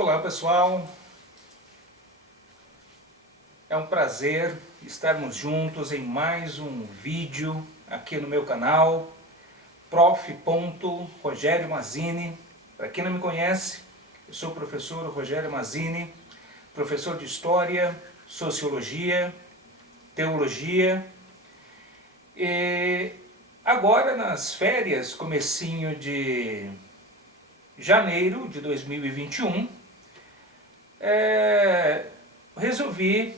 Olá pessoal, é um prazer estarmos juntos em mais um vídeo aqui no meu canal Prof. Rogério Mazzini. Para quem não me conhece, eu sou o professor Rogério Mazzini, professor de História, Sociologia, Teologia e agora nas férias, comecinho de janeiro de 2021, resolvi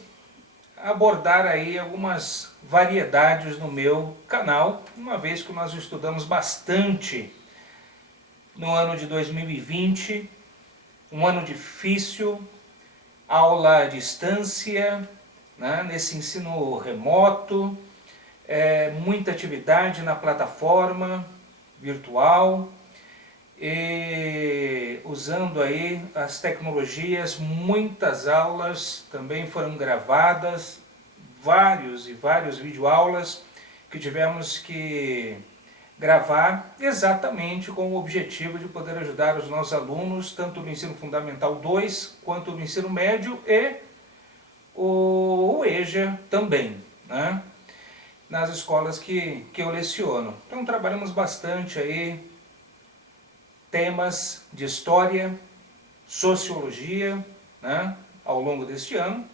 abordar aí algumas variedades no meu canal, uma vez que nós estudamos bastante no ano de 2020, um ano difícil, aula à distância, né, nesse ensino remoto, muita atividade na plataforma virtual, e usando aí as tecnologias, muitas aulas também foram gravadas, vários videoaulas que tivemos que gravar exatamente com o objetivo de poder ajudar os nossos alunos, tanto no ensino fundamental 2, quanto no ensino médio e o EJA também, né? Nas escolas que eu leciono. Então trabalhamos bastante aí temas de história, sociologia, né, ao longo deste ano,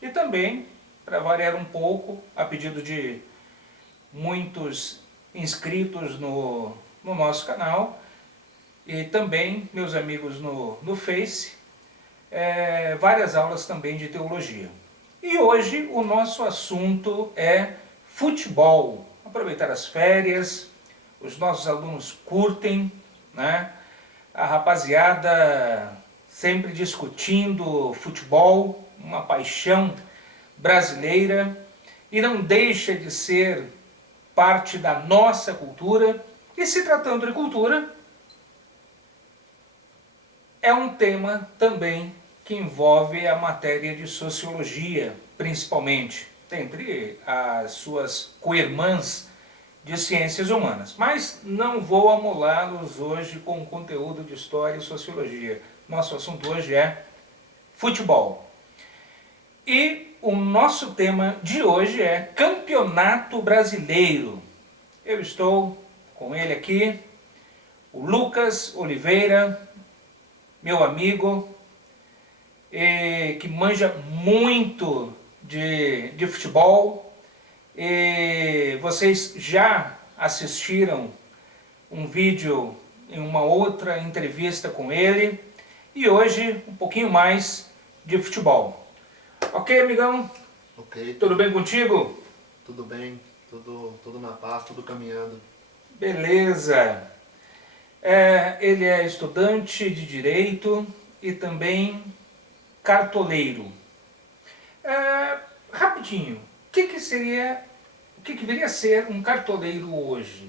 e também, para variar um pouco, a pedido de muitos inscritos no nosso canal, e também meus amigos no Face, várias aulas também de teologia. E hoje o nosso assunto é futebol. Aproveitar as férias, os nossos alunos curtem, né? A rapaziada sempre discutindo futebol, uma paixão brasileira, e não deixa de ser parte da nossa cultura. E se tratando de cultura, é um tema também que envolve a matéria de sociologia, principalmente, entre as suas co-irmãs de ciências humanas. Mas não vou amolá-los hoje com conteúdo de história e sociologia. Nosso assunto hoje é futebol. E o nosso tema de hoje é Campeonato Brasileiro. Eu estou com ele aqui, o Lucas Oliveira, meu amigo, que manja muito de futebol. E vocês já assistiram um vídeo em uma outra entrevista com ele, e hoje um pouquinho mais de futebol. Ok, amigão? Ok. Tudo bem contigo? Tudo bem, tudo na paz, tudo caminhando. Beleza. Ele é estudante de Direito e também cartoleiro. Rapidinho, o que viria a ser um cartoleiro hoje?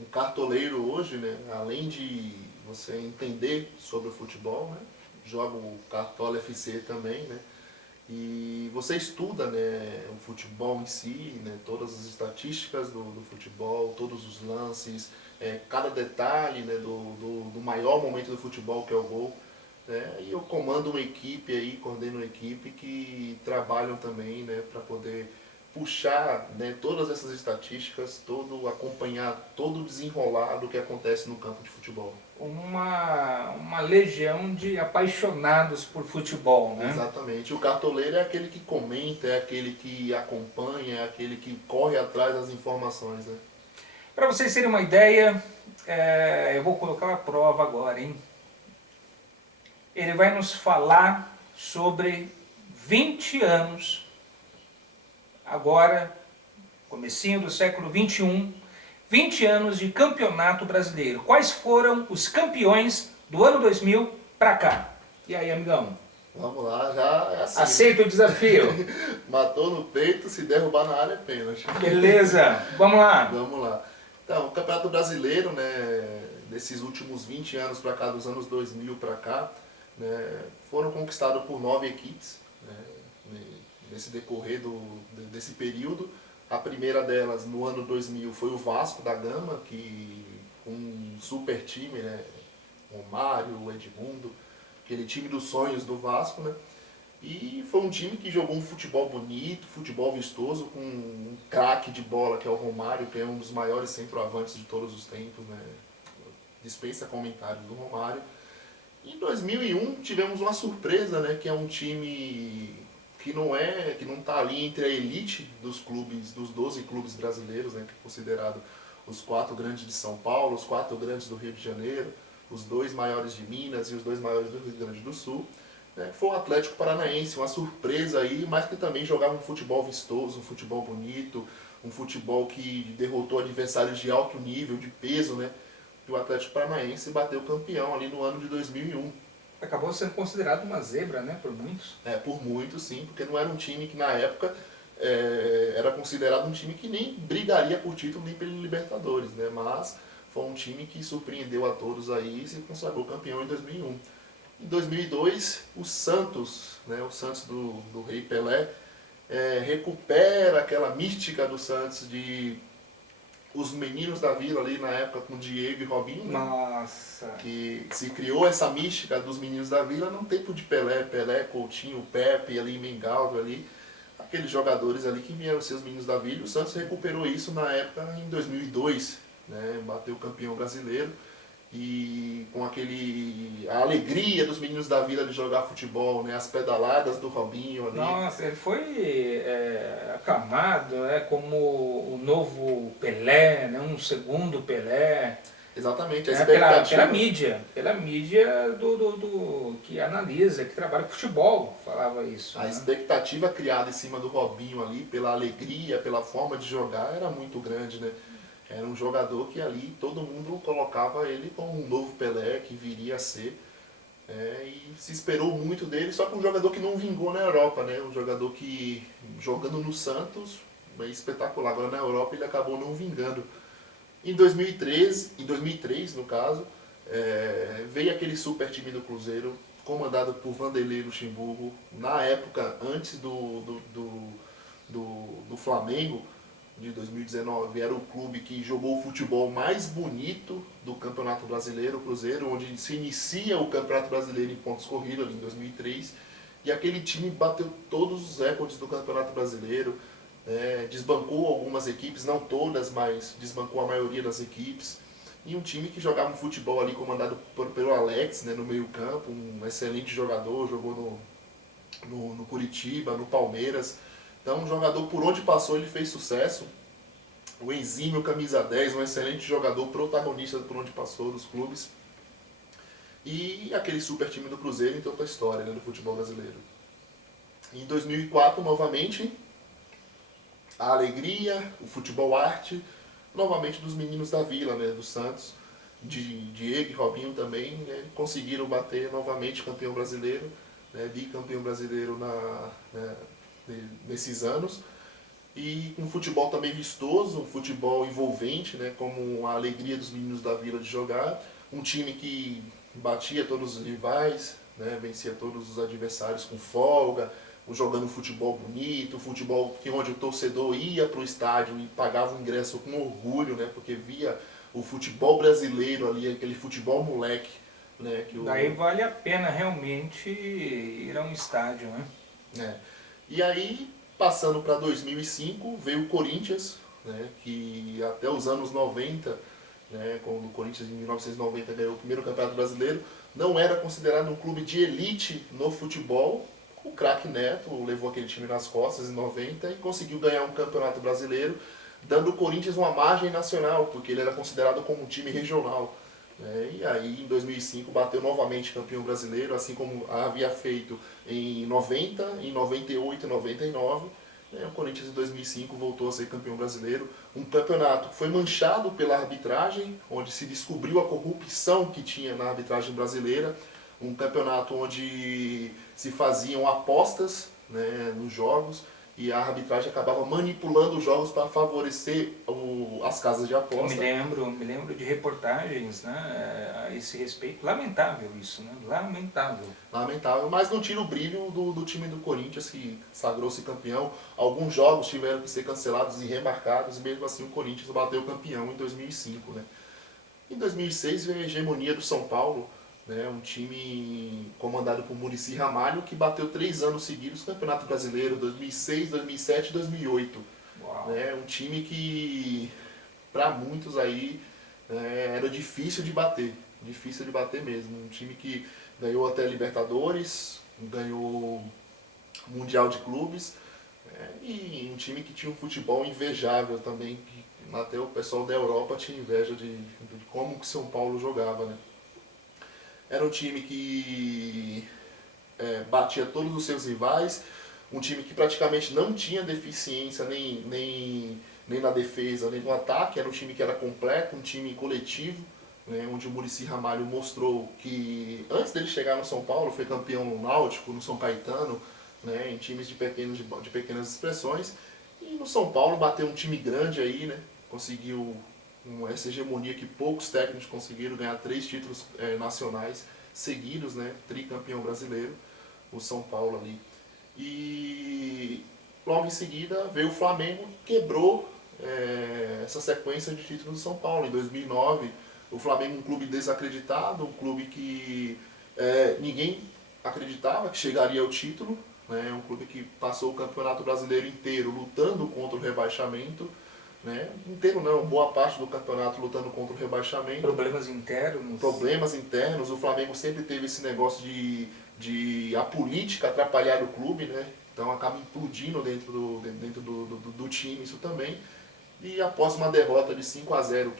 Um cartoleiro hoje, né, além de você entender sobre o futebol, né, joga o Cartola FC também, né, e você estuda, né, o futebol em si, né, todas as estatísticas do futebol, todos os lances, cada detalhe, né, do maior momento do futebol, que é o gol. E eu comando uma equipe aí, coordeno uma equipe que trabalham também, né, para poder puxar, né, todas essas estatísticas, acompanhar todo o desenrolar do que acontece no campo de futebol. Uma legião de apaixonados por futebol, né? Exatamente. O cartoleiro é aquele que comenta, é aquele que acompanha, é aquele que corre atrás das informações, né? Para vocês terem uma ideia, eu vou colocar a prova agora, hein? Ele vai nos falar sobre 20 anos, agora, comecinho do século 21, 20 anos de campeonato brasileiro. Quais foram os campeões do ano 2000 para cá? E aí, amigão? Vamos lá, já é assim. Aceita o desafio? Matou no peito, se derrubar na área é pênalti. Beleza, vamos lá. Vamos lá. Então, o Campeonato Brasileiro, né, desses últimos 20 anos para cá, dos anos 2000 para cá, né, foram conquistados por 9 equipes, né, nesse decorrer desse período. A primeira delas, no ano 2000, foi o Vasco da Gama, que com um super time, né, Romário, Edmundo, aquele time dos sonhos do Vasco, né? E foi um time que jogou um futebol bonito, futebol vistoso, com um craque de bola que é o Romário, que é um dos maiores centroavantes de todos os tempos, né? Dispensa comentários do Romário. Em 2001 tivemos uma surpresa, né? Que é um time que não está ali entre a elite dos clubes, dos 12 clubes brasileiros, né? Que é considerado os 4 grandes de São Paulo, os 4 grandes do Rio de Janeiro, os 2 maiores de Minas e os 2 maiores do Rio Grande do Sul. Foi o Atlético Paranaense, uma surpresa aí, mas que também jogava um futebol vistoso, um futebol bonito, um futebol que derrotou adversários de alto nível, de peso, né? E o Atlético Paranaense bateu campeão ali no ano de 2001. Acabou sendo considerado uma zebra, né, por muitos. Por muito, sim, porque não era um time que na época era considerado um time que nem brigaria por título nem pelo Libertadores, né? Mas foi um time que surpreendeu a todos aí e se consagrou campeão em 2001. Em 2002, o Santos, né, o Santos do Rei Pelé, recupera aquela mística do Santos de os meninos da vila ali na época com Diego e Robinho, né? Nossa! Que se criou essa mística dos meninos da vila no tempo de Pelé, Coutinho, Pepe ali, Mengaldo ali, aqueles jogadores ali que vieram ser os meninos da vila. O Santos recuperou isso na época em 2002, né? Bateu o campeão brasileiro. E com a alegria dos meninos da vila de jogar futebol, né? As pedaladas do Robinho ali. Nossa, ele foi aclamado como o novo Pelé, né? Um segundo Pelé. Exatamente, a Pela expectativa. mídia que analisa, que trabalha com futebol, falava isso. A Né? expectativa criada em cima do Robinho ali, pela alegria, pela forma de jogar, era muito grande, né? Era um jogador que ali todo mundo colocava ele como um novo Pelé, que viria a ser. E se esperou muito dele, só que um jogador que não vingou na Europa, né? Um jogador que, jogando no Santos, é espetacular. Agora na Europa ele acabou não vingando. Em 2003 no caso, veio aquele super time do Cruzeiro, comandado por Vanderlei Luxemburgo, na época antes do Flamengo, de 2019, era o clube que jogou o futebol mais bonito do Campeonato Brasileiro, o Cruzeiro, onde se inicia o Campeonato Brasileiro em pontos corridos, ali em 2003, e aquele time bateu todos os recordes do Campeonato Brasileiro, desbancou algumas equipes, não todas, mas desbancou a maioria das equipes, e um time que jogava um futebol ali comandado pelo Alex, né, no meio campo, um excelente jogador, jogou no Curitiba, no Palmeiras. Então, um jogador por onde passou ele fez sucesso. O exímio camisa 10, um excelente jogador, protagonista por onde passou dos clubes. E aquele super time do Cruzeiro entrou para a história, né, do futebol brasileiro. Em 2004, novamente, a alegria, o futebol arte, novamente dos meninos da vila, né, do Santos, de Diego e Robinho também, né, conseguiram bater novamente campeão brasileiro, né, bicampeão brasileiro nesses anos, e um futebol também vistoso, um futebol envolvente, né, como a alegria dos meninos da vila de jogar, um time que batia todos os rivais, né, vencia todos os adversários com folga, jogando futebol bonito, futebol que onde o torcedor ia para o estádio e pagava o ingresso com orgulho, né, porque via o futebol brasileiro ali, aquele futebol moleque. Né, Daí vale a pena realmente ir a um estádio, né? E aí, passando para 2005, veio o Corinthians, né, que até os anos 90, né, quando o Corinthians em 1990 ganhou o primeiro Campeonato Brasileiro, não era considerado um clube de elite no futebol. O craque Neto levou aquele time nas costas em 90 e conseguiu ganhar um Campeonato Brasileiro, dando ao Corinthians uma margem nacional, porque ele era considerado como um time regional. E aí, em 2005, bateu novamente campeão brasileiro, assim como havia feito em 90, em 98 e 99. O Corinthians, em 2005, voltou a ser campeão brasileiro. Um campeonato que foi manchado pela arbitragem, onde se descobriu a corrupção que tinha na arbitragem brasileira. Um campeonato onde se faziam apostas, né, nos jogos, e a arbitragem acabava manipulando os jogos para favorecer as casas de aposta. Me lembro de reportagens, né, a esse respeito. Lamentável isso, né? Lamentável. Lamentável, mas não tira o brilho do time do Corinthians, que sagrou-se campeão. Alguns jogos tiveram que ser cancelados e remarcados, e mesmo assim o Corinthians bateu campeão em 2005. Né? Em 2006 veio a hegemonia do São Paulo, né? Um time comandado por Muricy Ramalho, que bateu 3 anos seguidos no Campeonato Brasileiro, 2006, 2007 e 2008. Uau. Né? Um time que, para muitos aí, era difícil de bater mesmo. Um time que ganhou até Libertadores, ganhou Mundial de Clubes, e um time que tinha um futebol invejável também, que até o pessoal da Europa tinha inveja de como que São Paulo jogava, né? Era um time que batia todos os seus rivais, um time que praticamente não tinha deficiência nem na defesa, nem no ataque, era um time que era completo, um time coletivo, né, onde o Muricy Ramalho mostrou que antes dele chegar no São Paulo foi campeão no Náutico, no São Caetano, né, em times de pequenas expressões, e no São Paulo bateu um time grande aí, né, conseguiu essa hegemonia que poucos técnicos conseguiram, ganhar 3 títulos nacionais seguidos, né, tricampeão brasileiro, o São Paulo ali. E logo em seguida veio o Flamengo, quebrou essa sequência de títulos do São Paulo. Em 2009, o Flamengo, um clube desacreditado, um clube que ninguém acreditava que chegaria ao título, né? Um clube que passou o Campeonato Brasileiro inteiro lutando contra o rebaixamento, né? Inteiro não, boa parte do campeonato lutando contra o rebaixamento. Problemas internos. Problemas internos, o Flamengo sempre teve esse negócio de a política atrapalhar o clube, né? Então acaba implodindo dentro do time isso também. E após uma derrota de 5-0,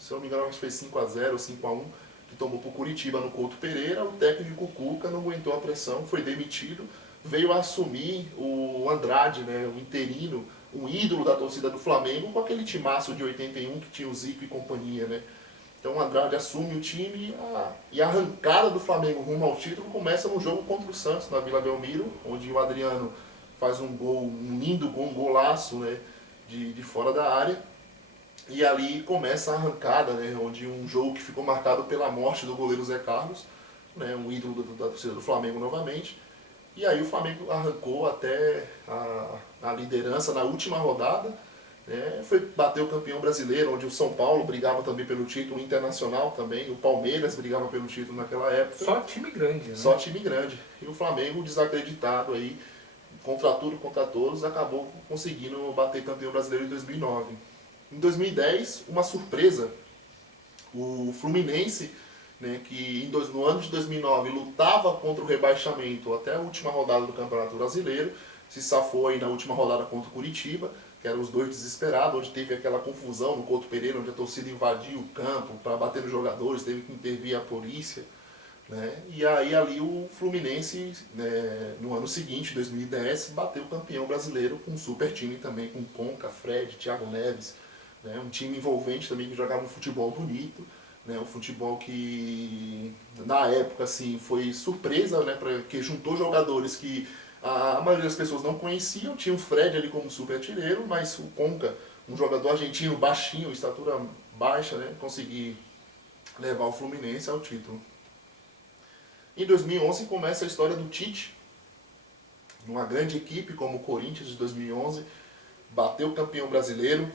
se eu não me engano, acho que foi 5-0 ou 5-1, que tomou para o Curitiba no Couto Pereira, o técnico Cuca não aguentou a pressão, foi demitido, veio assumir o Andrade, né, o interino, um ídolo da torcida do Flamengo, com aquele timaço de 81 que tinha o Zico e companhia, né? Então o Andrade assume o time e a arrancada do Flamengo rumo ao título começa no jogo contra o Santos, na Vila Belmiro, onde o Adriano faz um gol, um lindo gol, um golaço, né, de fora da área. E ali começa a arrancada, né, onde um jogo que ficou marcado pela morte do goleiro Zé Carlos, né, um ídolo da torcida do Flamengo novamente. E aí o Flamengo arrancou até a liderança na última rodada, bateu o campeão brasileiro, onde o São Paulo brigava também pelo título, internacional também, o Palmeiras brigava pelo título naquela época. Só time grande, né? Só time grande. E o Flamengo, desacreditado aí, contra tudo, contra todos, acabou conseguindo bater campeão brasileiro em 2009. Em 2010, uma surpresa, o Fluminense, né, que no ano de 2009 lutava contra o rebaixamento até a última rodada do Campeonato Brasileiro, se safou aí na última rodada contra o Curitiba, que eram os dois desesperados, onde teve aquela confusão no Couto Pereira, onde a torcida invadiu o campo para bater nos jogadores, teve que intervir a polícia. Né? E aí ali o Fluminense, né, no ano seguinte, 2010, bateu o campeão brasileiro com um super time também, com Conca, Fred, Thiago Neves, né? Um time envolvente também que jogava um futebol bonito, né? Um futebol que na época assim, foi surpresa, né, porque juntou jogadores que a maioria das pessoas não conheciam, tinha o Fred ali como super artilheiro, mas o Conca, um jogador argentino baixinho, estatura baixa, né, conseguiu levar o Fluminense ao título. Em 2011 começa a história do Tite, numa grande equipe como o Corinthians de 2011, bateu o campeão brasileiro.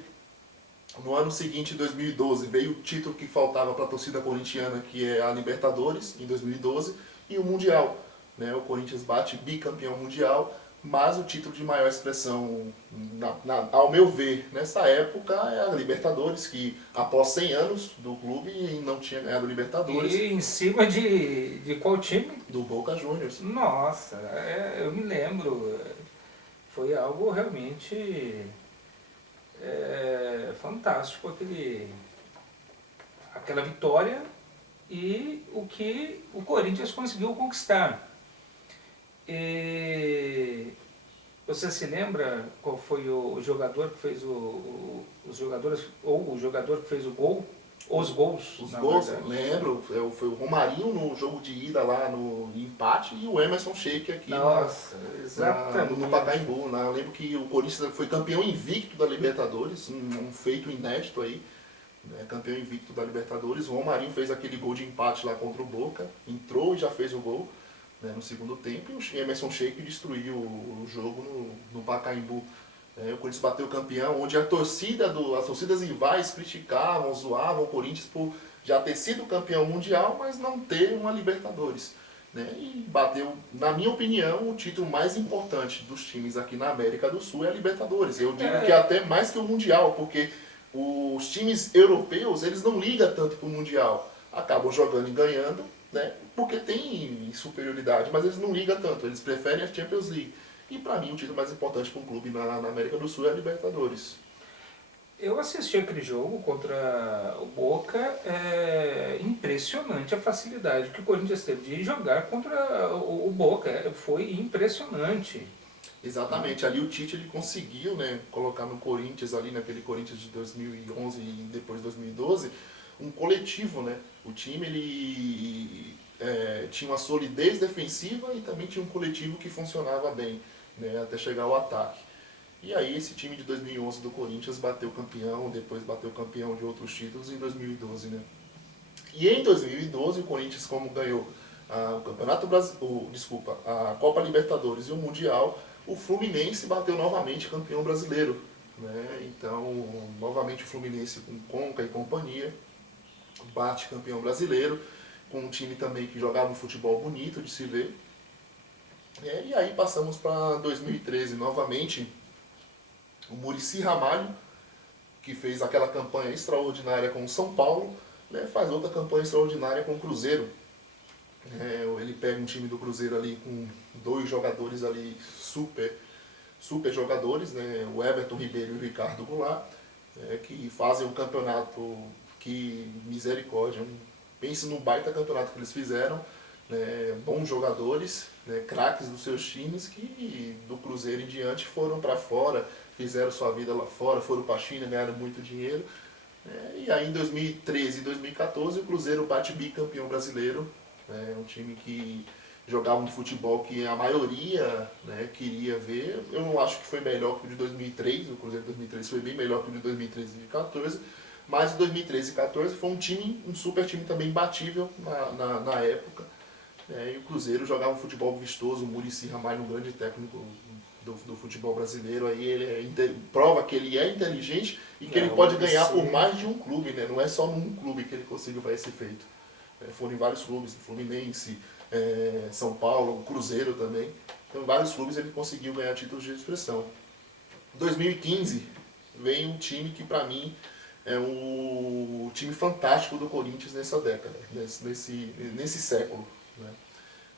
No ano seguinte, em 2012, veio o título que faltava para a torcida corintiana, que é a Libertadores, em 2012, e o Mundial. Né? O Corinthians bate bicampeão mundial, mas o título de maior expressão, ao meu ver, nessa época, é a Libertadores, que após 100 anos do clube não tinha ganhado a Libertadores. E em cima de qual time? Do Boca Juniors. Nossa, eu me lembro. Foi algo realmente fantástico, aquela vitória e o que o Corinthians conseguiu conquistar. E você se lembra qual foi o jogador que fez os jogadores, ou o jogador que fez o gol? Os gols, Os na gols, verdade. lembro, foi o Romarinho no jogo de ida lá no empate e o Emerson Sheik aqui exatamente. no Pacaembu. Né? Eu lembro que o Corinthians foi campeão invicto da Libertadores, um feito inédito aí, né? Campeão invicto da Libertadores. O Romarinho fez aquele gol de empate lá contra o Boca, entrou e já fez o gol, né, no segundo tempo, e o Emerson Sheik destruiu o jogo no Pacaembu. O Corinthians bateu campeão, onde as torcidas rivais criticavam, zoavam o Corinthians por já ter sido campeão mundial, mas não ter uma Libertadores. Né? E bateu, na minha opinião, o título mais importante dos times aqui na América do Sul é a Libertadores. Eu digo que é até mais que o Mundial, porque os times europeus, eles não ligam tanto para o Mundial. Acabam jogando e ganhando, né? Porque tem superioridade, mas eles não ligam tanto, eles preferem a Champions League. E para mim o título mais importante para um clube na América do Sul é a Libertadores. Eu assisti aquele jogo contra o Boca, é impressionante a facilidade que o Corinthians teve de jogar contra o Boca, foi impressionante. Exatamente, ali o Tite ele conseguiu, né, colocar no Corinthians, ali naquele Corinthians de 2011 e depois 2012, um coletivo, né? O time ele tinha uma solidez defensiva e também tinha um coletivo que funcionava bem, né, até chegar ao ataque. E aí esse time de 2011 do Corinthians bateu campeão, depois bateu campeão de outros títulos em 2012, né? E em 2012 o Corinthians, como ganhou o Campeonato Brasileiro, desculpa, a Copa Libertadores e o Mundial, o Fluminense bateu novamente campeão brasileiro, né? Então, novamente o Fluminense com Conca e companhia bate campeão brasileiro, com um time também que jogava um futebol bonito de se ver. E aí passamos para 2013 novamente. O Muricy Ramalho, que fez aquela campanha extraordinária com o São Paulo, né, faz outra campanha extraordinária com o Cruzeiro. Ele pega um time do Cruzeiro ali com dois jogadores ali super jogadores, né, o Everton Ribeiro e o Ricardo Goulart, que fazem um campeonato que, misericórdia, pense no baita campeonato que eles fizeram, né, bons jogadores, né, craques dos seus times que do Cruzeiro em diante foram para fora, fizeram sua vida lá fora, foram para a China, ganharam muito dinheiro. E aí em 2013 e 2014 o Cruzeiro bate bicampeão brasileiro, um time que jogava um futebol que a maioria, né, queria ver. Eu não acho que foi melhor que o de 2003, o Cruzeiro de 2003 foi bem melhor que o de 2013 e 2014, mas em 2013 e 2014 foi um super time também imbatível na época. E o Cruzeiro jogava um futebol vistoso, o Muricy Ramalho, um grande técnico do futebol brasileiro, aí ele prova que ele é inteligente e que ele pode ganhar por mais de um clube, né? Não é só num clube que ele conseguiu fazer esse feito. Foram em vários clubes, Fluminense, São Paulo, Cruzeiro também. Então, em vários clubes ele conseguiu ganhar títulos de expressão. Em 2015 vem um time que para mim é o time fantástico do Corinthians nessa década, nesse século, né?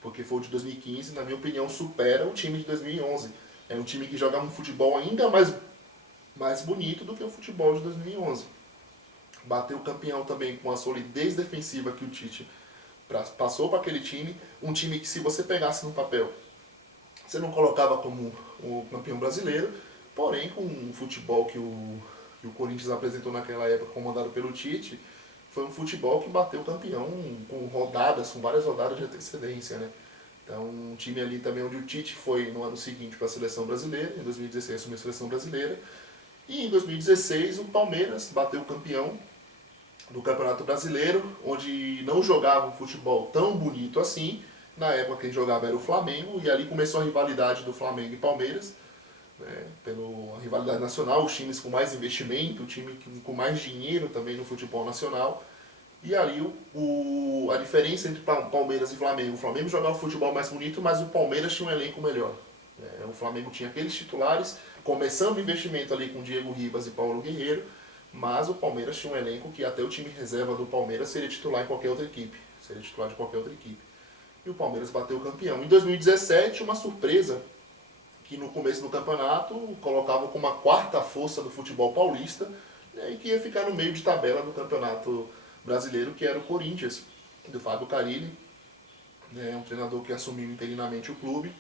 Porque foi o de 2015, na minha opinião, supera o time de 2011. É um time que joga um futebol ainda mais bonito do que o futebol de 2011. Bateu o campeão também com a solidez defensiva que o Tite passou para aquele time. Um time que, se você pegasse no papel, você não colocava como o campeão brasileiro, porém com o futebol que o Corinthians apresentou naquela época, comandado pelo Tite, foi um futebol que bateu campeão com várias rodadas de antecedência, né? Então, um time ali também onde o Tite foi no ano seguinte para a seleção brasileira, em 2016 assumiu a seleção brasileira, e em 2016 o Palmeiras bateu campeão do Campeonato Brasileiro, onde não jogava um futebol tão bonito assim. Na época quem jogava era o Flamengo, e ali começou a rivalidade do Flamengo e Palmeiras, né, pela rivalidade nacional, os times com mais investimento, o time com mais dinheiro também no futebol nacional. E ali a diferença entre Palmeiras e Flamengo, o Flamengo jogava um futebol mais bonito, mas o Palmeiras tinha um elenco melhor. O Flamengo tinha aqueles titulares, começando o investimento ali com Diego Ribas e Paulo Guerreiro, mas o Palmeiras tinha um elenco que até o time reserva do Palmeiras seria titular em qualquer outra equipe. Seria titular de qualquer outra equipe. E o Palmeiras bateu o campeão. Em 2017, uma surpresa, que no começo do campeonato colocava como a quarta força do futebol paulista, né, e que ia ficar no meio de tabela do campeonato brasileiro, que era o Corinthians, do Fábio Carille, né, um treinador que assumiu interinamente o clube,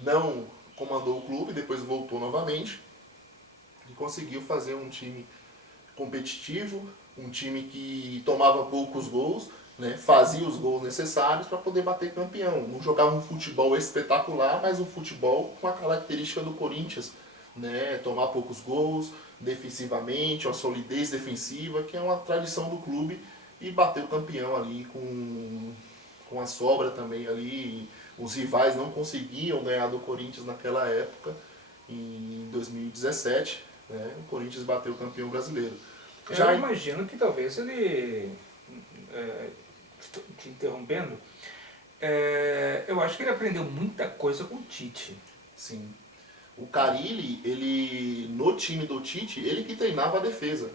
não comandou o clube, depois voltou novamente e conseguiu fazer um time competitivo, um time que tomava poucos gols, né, fazia os gols necessários para poder bater campeão. Não jogava um futebol espetacular, mas um futebol com a característica do Corinthians, né, tomar poucos gols, defensivamente, uma solidez defensiva, que é uma tradição do clube, e bater o campeão ali com a sobra também ali. Os rivais não conseguiam ganhar do Corinthians naquela época, em 2017, né, o Corinthians bateu o campeão brasileiro. Eu imagino que talvez ele, estou te interrompendo, eu acho que ele aprendeu muita coisa com o Tite. Sim. O Carille, no time do Tite, ele que treinava a defesa.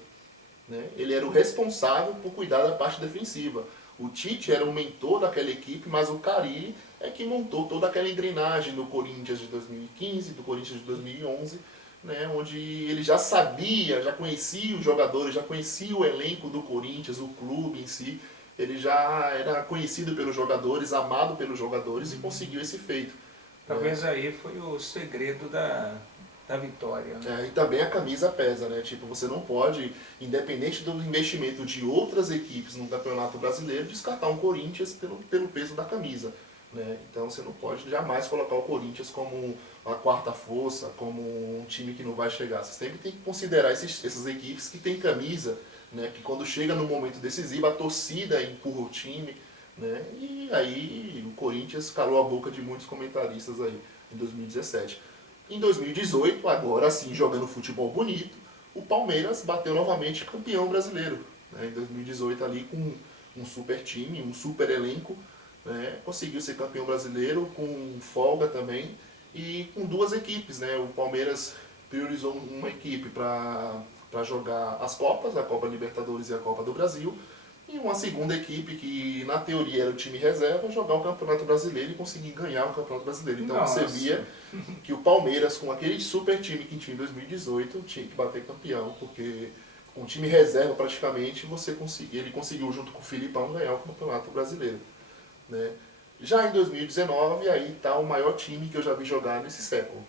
Né? Ele era o responsável por cuidar da parte defensiva. O Tite era o mentor daquela equipe, mas o Carille é que montou toda aquela engrenagem do Corinthians de 2015, do Corinthians de 2011, né? Onde ele já sabia, já conhecia os jogadores, já conhecia o elenco do Corinthians, o clube em si. Ele já era conhecido pelos jogadores, amado pelos jogadores e conseguiu esse feito. Talvez aí foi o segredo da vitória. Né? E também a camisa pesa, né? Tipo, você não pode, independente do investimento de outras equipes no Campeonato Brasileiro, descartar um Corinthians pelo peso da camisa. Né? Então você não pode jamais colocar o Corinthians como a quarta força, como um time que não vai chegar. Você sempre tem que considerar essas equipes que têm camisa, né? Que quando chega no momento decisivo, a torcida empurra o time. Né? E aí o Corinthians calou a boca de muitos comentaristas aí em 2017. Em 2018, agora sim, jogando futebol bonito, o Palmeiras bateu novamente campeão brasileiro. Né? Em 2018 ali com um super time, um super elenco, né? Conseguiu ser campeão brasileiro com folga também e com duas equipes. Né? O Palmeiras priorizou uma equipe para jogar as Copas, a Copa Libertadores e a Copa do Brasil, e uma segunda equipe que na teoria era o time reserva, jogar o Campeonato Brasileiro e conseguir ganhar o Campeonato Brasileiro. Então Nossa. você via que o Palmeiras, com aquele super time que tinha em 2018, tinha que bater campeão, porque com o time reserva praticamente ele conseguiu junto com o Filipão ganhar o Campeonato Brasileiro. Né? Já em 2019, aí está o maior time que eu já vi jogar nesse século.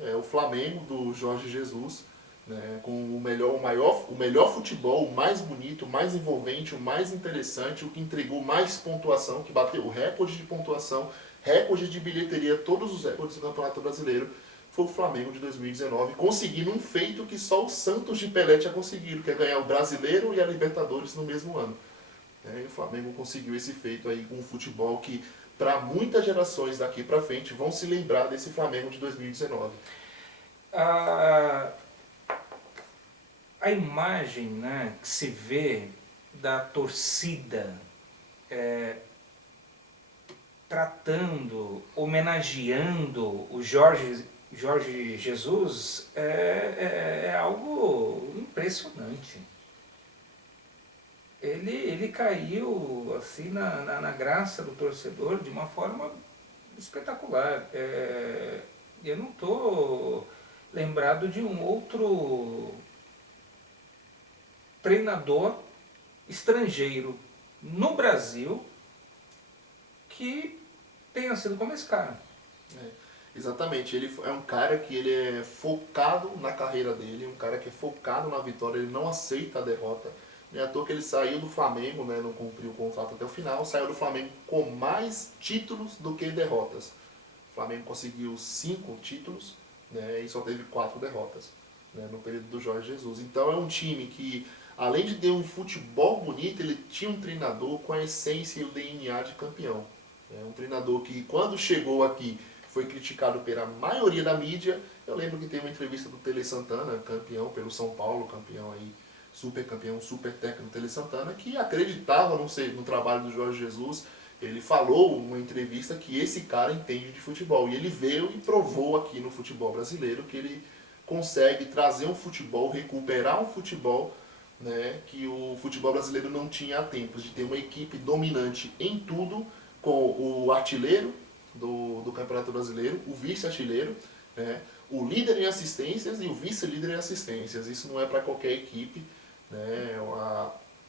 É o Flamengo do Jorge Jesus, né, com o melhor futebol, o mais bonito, o mais envolvente, o mais interessante, o que entregou mais pontuação, que bateu o recorde de pontuação, recorde de bilheteria, todos os recordes do Campeonato Brasileiro, foi o Flamengo de 2019, conseguindo um feito que só o Santos de Pelé tinha conseguido, que é ganhar o Brasileiro e a Libertadores no mesmo ano. E o Flamengo conseguiu esse feito aí com um futebol que, para muitas gerações daqui para frente, vão se lembrar desse Flamengo de 2019. A imagem, né, que se vê da torcida tratando, homenageando o Jorge Jesus é algo impressionante. Ele caiu assim na graça do torcedor de uma forma espetacular. Eu não estou lembrado de um outro treinador estrangeiro no Brasil que tenha sido como esse cara. Exatamente, ele é um cara que ele é focado na carreira dele, um cara que é focado na vitória, ele não aceita a derrota. Não é à toa que ele saiu do Flamengo, né, não cumpriu o contrato até o final, saiu do Flamengo com mais títulos do que derrotas. O Flamengo conseguiu 5 títulos, né, e só teve 4 derrotas, né, no período do Jorge Jesus. Então é um time que, além de ter um futebol bonito, ele tinha um treinador com a essência e o DNA de campeão. Um treinador que, quando chegou aqui, foi criticado pela maioria da mídia. Eu lembro que teve uma entrevista do Tele Santana, campeão pelo São Paulo, campeão aí, super campeão, super técnico Tele Santana, que acreditava no trabalho do Jorge Jesus. Ele falou numa entrevista que esse cara entende de futebol. E ele veio e provou aqui no futebol brasileiro que ele consegue trazer um futebol, recuperar um futebol, né, que o futebol brasileiro não tinha há tempos, de ter uma equipe dominante em tudo, com o artilheiro do Campeonato Brasileiro, o vice-artilheiro, né, o líder em assistências e o vice-líder em assistências. Isso não é para qualquer equipe. Né?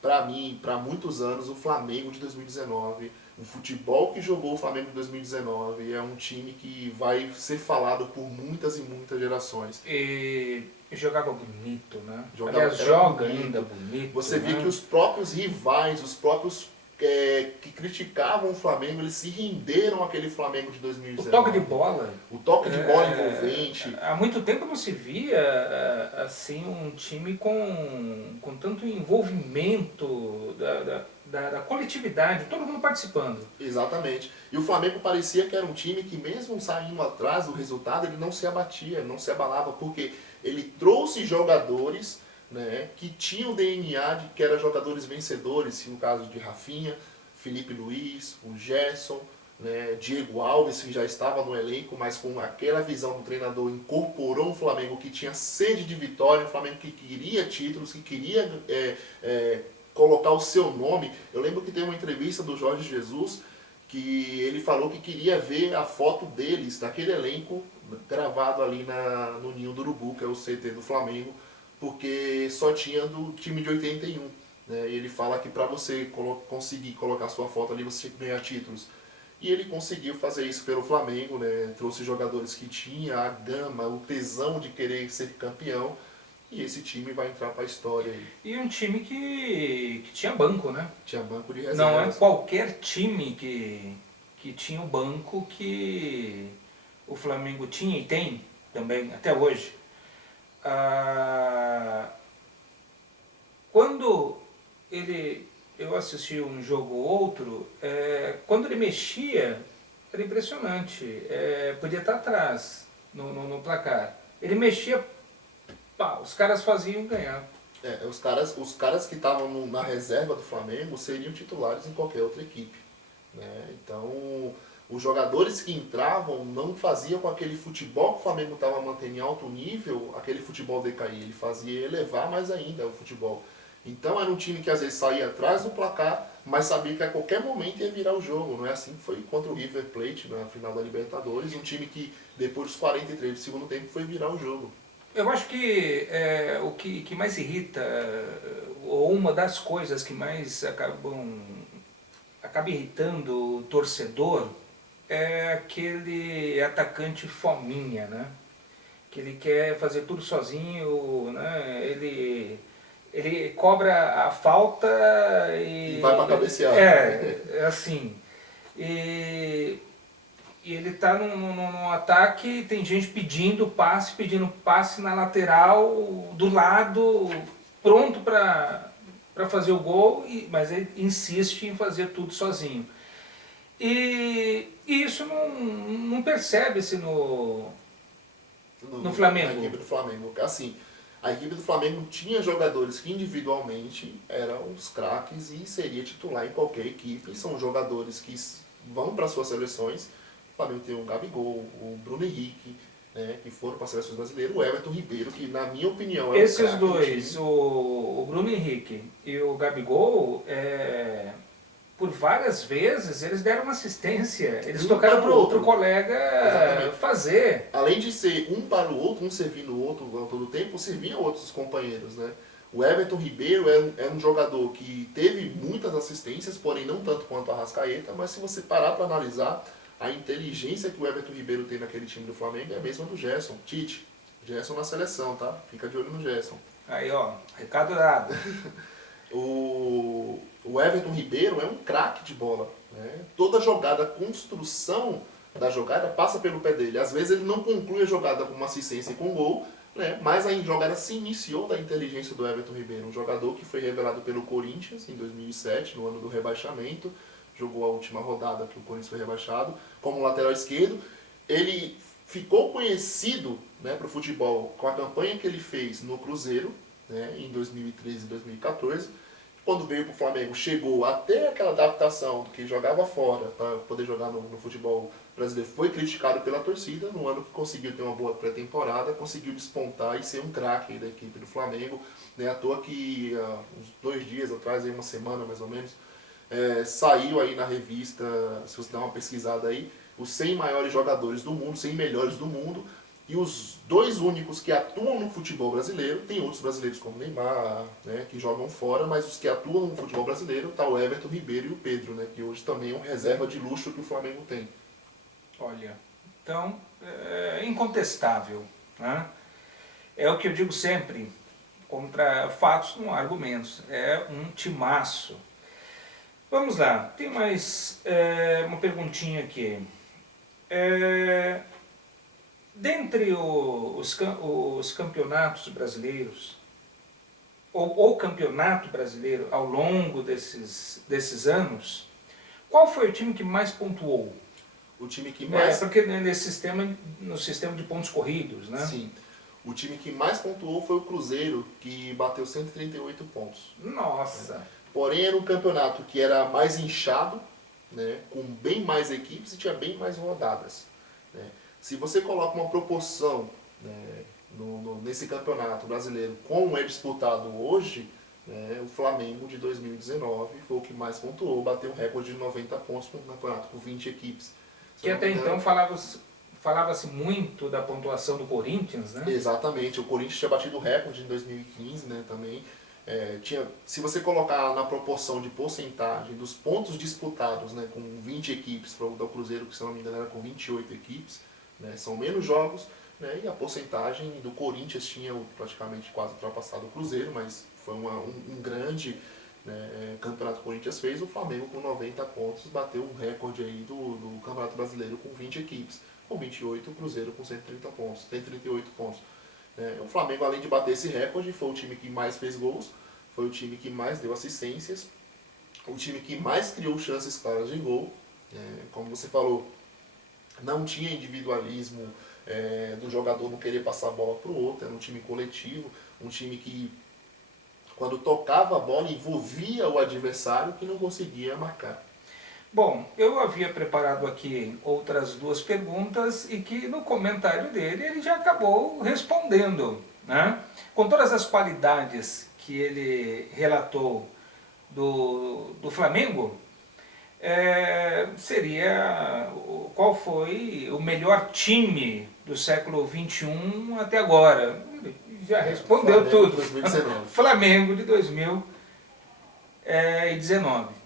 Para mim, para muitos anos, o Flamengo de 2019, o futebol que jogou o Flamengo de 2019 é um time que vai ser falado por muitas e muitas gerações. E jogava bonito, né? Joga ainda bonito. bonito. Você né? vê que os próprios rivais, os próprios que criticavam o Flamengo, eles se renderam àquele Flamengo de O 2019. toque de bola. O toque de bola envolvente. Há muito tempo não se via assim um time com tanto envolvimento da coletividade, todo mundo participando. Exatamente. E o Flamengo parecia que era um time que, mesmo saindo atrás do resultado, ele não se abatia, não se abalava, porque ele trouxe jogadores, né, que tinham o DNA de que eram jogadores vencedores, no caso de Rafinha, Felipe Luiz, o Gerson, né, Diego Alves, que já estava no elenco, mas com aquela visão do treinador incorporou um Flamengo que tinha sede de vitória, um Flamengo que queria títulos, que queria colocar o seu nome. Eu lembro que teve uma entrevista do Jorge Jesus que ele falou que queria ver a foto deles, daquele elenco, gravado ali no Ninho do Urubu, que é o CT do Flamengo, porque só tinha do time de 81. Né? E ele fala que para você conseguir colocar sua foto ali, você tinha que ganhar títulos. E ele conseguiu fazer isso pelo Flamengo, né? Trouxe jogadores que tinha a gama, o tesão de querer ser campeão, e esse time vai entrar para a história aí. E um time que tinha banco, né? Tinha banco de reservas. Não é qualquer time que tinha o banco que o Flamengo tinha e tem também, até hoje. Quando eu assisti um jogo ou outro, quando ele mexia, era impressionante. Podia estar atrás no placar. Ele mexia, pá, os caras faziam ganhar. Os caras que estavam na reserva do Flamengo seriam titulares em qualquer outra equipe. Né? Então, os jogadores que entravam não faziam com aquele futebol que o Flamengo estava mantendo em alto nível, aquele futebol decair. Ele fazia elevar mais ainda o futebol. Então, era um time que às vezes saía atrás do placar, mas sabia que a qualquer momento ia virar o jogo. Não é assim que foi contra o River Plate na final da Libertadores, um time que depois dos 43 do segundo tempo foi virar o jogo. Eu acho que o que mais irrita, ou uma das coisas que mais acaba irritando o torcedor, é aquele atacante fominha, né? Que ele quer fazer tudo sozinho, né? Ele cobra a falta E vai para cabecear. É assim. E ele está num ataque, tem gente pedindo passe na lateral, do lado, pronto para fazer o gol, mas ele insiste em fazer tudo sozinho. E isso não percebe-se no Flamengo. Na equipe do Flamengo. Assim, a equipe do Flamengo tinha jogadores que individualmente eram os craques e seria titular em qualquer equipe. São jogadores que vão para suas seleções. O Flamengo tem o Gabigol, o Bruno Henrique, né, que foram para as seleções brasileiras, o Everton Ribeiro, que na minha opinião é o Esses craque dois, o Bruno Henrique e o Gabigol, por várias vezes eles deram uma assistência, eles tocaram para o outro colega fazer. Além de ser um para o outro, um servindo o outro ao todo tempo, servia outros companheiros, né? O Everton Ribeiro é um jogador que teve muitas assistências, porém não tanto quanto a Arrascaeta, mas se você parar para analisar, a inteligência que o Everton Ribeiro tem naquele time do Flamengo é a mesma do Gerson, Tite. Gerson na seleção, tá? Fica de olho no Gerson. Aí, ó, recado dado. O Everton Ribeiro é um craque de bola. Né? Toda jogada, a construção da jogada passa pelo pé dele. Às vezes ele não conclui a jogada com uma assistência e com gol, né? Mas a jogada se iniciou da inteligência do Everton Ribeiro, um jogador que foi revelado pelo Corinthians em 2007, no ano do rebaixamento. Jogou a última rodada que o Corinthians foi rebaixado, como lateral esquerdo. Ele ficou conhecido, né, para o futebol com a campanha que ele fez no Cruzeiro, né, em 2013 e 2014. Quando veio para o Flamengo, chegou até aquela adaptação do que jogava fora para poder jogar no futebol brasileiro. Foi criticado pela torcida, no ano que conseguiu ter uma boa pré-temporada, conseguiu despontar e ser um craque da equipe do Flamengo. Né, à toa que uns 2 dias atrás, aí uma semana mais ou menos, saiu aí na revista, se você dá uma pesquisada aí, os 100 maiores jogadores do mundo, 100 melhores do mundo, e os 2 únicos que atuam no futebol brasileiro, tem outros brasileiros como Neymar, né, que jogam fora, mas os que atuam no futebol brasileiro, tá o Everton Ribeiro e o Pedro, né, que hoje também é um reserva de luxo que o Flamengo tem. Olha, então, é incontestável, né? É o que eu digo sempre, contra fatos não há argumentos, é um timaço. Vamos lá, tem mais uma perguntinha aqui. Dentre os campeonatos brasileiros, ou campeonato brasileiro ao longo desses anos, qual foi o time que mais pontuou? O time que mais... Porque no sistema de pontos corridos, né? Sim. O time que mais pontuou foi o Cruzeiro, que bateu 138 pontos. Nossa! Porém, era um campeonato que era mais inchado, né, com bem mais equipes e tinha bem mais rodadas. Né. Se você coloca uma proporção, né, nesse campeonato brasileiro como é disputado hoje, né, o Flamengo de 2019 foi o que mais pontuou, bateu um recorde de 90 pontos com um campeonato com 20 equipes. Que até então falava-se muito da pontuação do Corinthians, né? Exatamente, o Corinthians tinha batido o recorde em 2015, né, também. Se você colocar na proporção de porcentagem dos pontos disputados, né, com 20 equipes, para o Cruzeiro, que se não me engano era com 28 equipes, né, são menos jogos, né, e a porcentagem do Corinthians tinha praticamente quase ultrapassado o Cruzeiro, mas foi um grande, né, campeonato que o Corinthians fez. O Flamengo com 90 pontos bateu um recorde aí do Campeonato Brasileiro com 20 equipes, com 28 o Cruzeiro com 130 pontos, 138 pontos. O Flamengo, além de bater esse recorde, foi o time que mais fez gols, foi o time que mais deu assistências, o time que mais criou chances claras de gol. Como você falou, não tinha individualismo do jogador não querer passar a bola para o outro, era um time coletivo, um time que, quando tocava a bola, envolvia o adversário que não conseguia marcar. Bom, eu havia preparado aqui outras duas perguntas e que no comentário dele ele já acabou respondendo, né? Com todas as qualidades que ele relatou do Flamengo, seria qual foi o melhor time do século XXI até agora. Ele já respondeu Flamengo tudo. 2019. Flamengo de 2019.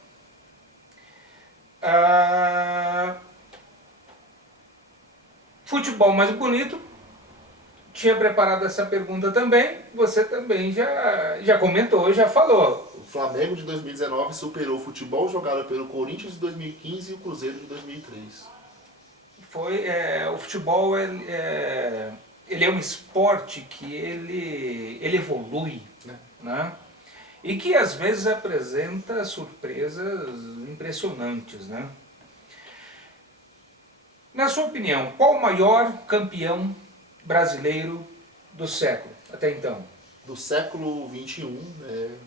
Futebol mais bonito, tinha preparado essa pergunta também, você também já comentou, já falou. O Flamengo de 2019 superou o futebol jogado pelo Corinthians de 2015 e o Cruzeiro de 2003. O futebol ele é um esporte que ele evolui, né? E que às vezes apresenta surpresas impressionantes, né? Na sua opinião, qual o maior campeão brasileiro do século até então? Do século XXI, né,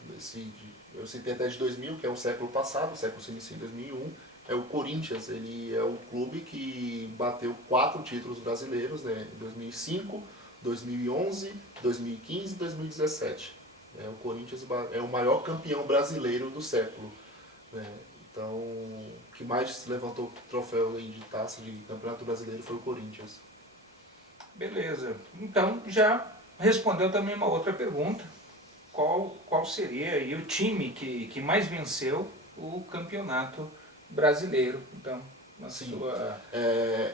eu citei até de 2000, que é o século passado, o século se inicia em 2001, é o Corinthians. Ele é o clube que bateu 4 títulos brasileiros, né, em 2005, 2011, 2015 e 2017. O Corinthians é o maior campeão brasileiro do século. Né? Então, o que mais levantou troféu aí de taça de campeonato brasileiro foi o Corinthians. Beleza. Então, já respondeu também uma outra pergunta. Qual seria aí o time que mais venceu o campeonato brasileiro? Então,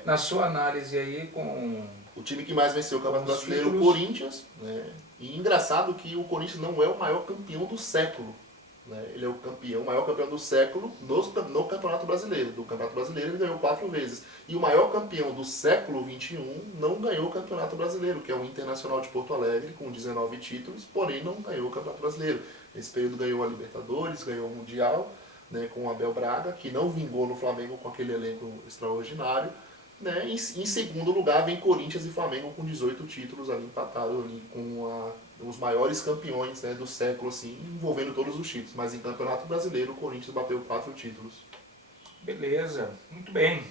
na sua análise aí com... O time que mais venceu o Campeonato Brasileiro é o Corinthians, né? E engraçado que o Corinthians não é o maior campeão do século. Né? Ele é o maior campeão do século no Campeonato Brasileiro. Do Campeonato Brasileiro ele ganhou 4 vezes. E o maior campeão do século XXI não ganhou o Campeonato Brasileiro, que é o Internacional de Porto Alegre, com 19 títulos, porém não ganhou o Campeonato Brasileiro. Nesse período ganhou a Libertadores, ganhou o Mundial, né, com o Abel Braga, que não vingou no Flamengo com aquele elenco extraordinário. Né? Em segundo lugar vem Corinthians e Flamengo com 18 títulos ali empatados ali com os maiores campeões, né, do século, assim, envolvendo todos os títulos. Mas em Campeonato Brasileiro o Corinthians bateu 4 títulos. Beleza, muito bem.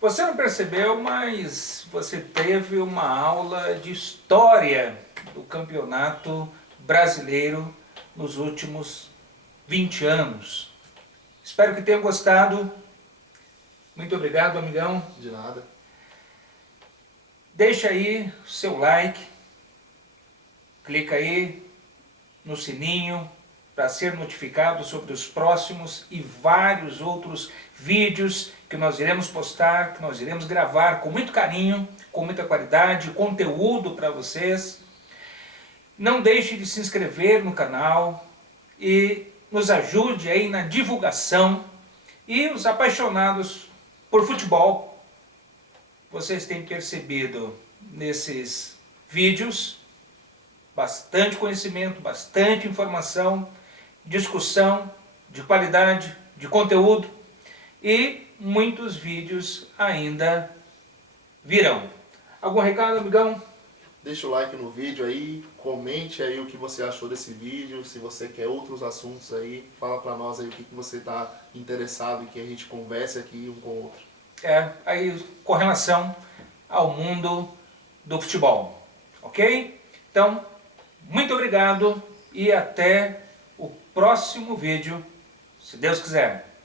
Você não percebeu, mas você teve uma aula de história do Campeonato Brasileiro nos últimos 20 anos. Espero que tenham gostado. Muito obrigado, amigão. De nada. Deixa aí o seu like, clica aí no sininho para ser notificado sobre os próximos e vários outros vídeos que nós iremos postar, que nós iremos gravar com muito carinho, com muita qualidade, conteúdo para vocês. Não deixe de se inscrever no canal e nos ajude aí na divulgação, e os apaixonados por futebol, vocês têm percebido nesses vídeos bastante conhecimento, bastante informação, discussão de qualidade, de conteúdo, e muitos vídeos ainda virão. Algum recado, amigão? Deixa o like no vídeo aí, comente aí o que você achou desse vídeo, se você quer outros assuntos aí, fala pra nós aí o que você tá interessado em que a gente converse aqui um com o outro. Aí com relação ao mundo do futebol, ok? Então, muito obrigado e até o próximo vídeo, se Deus quiser.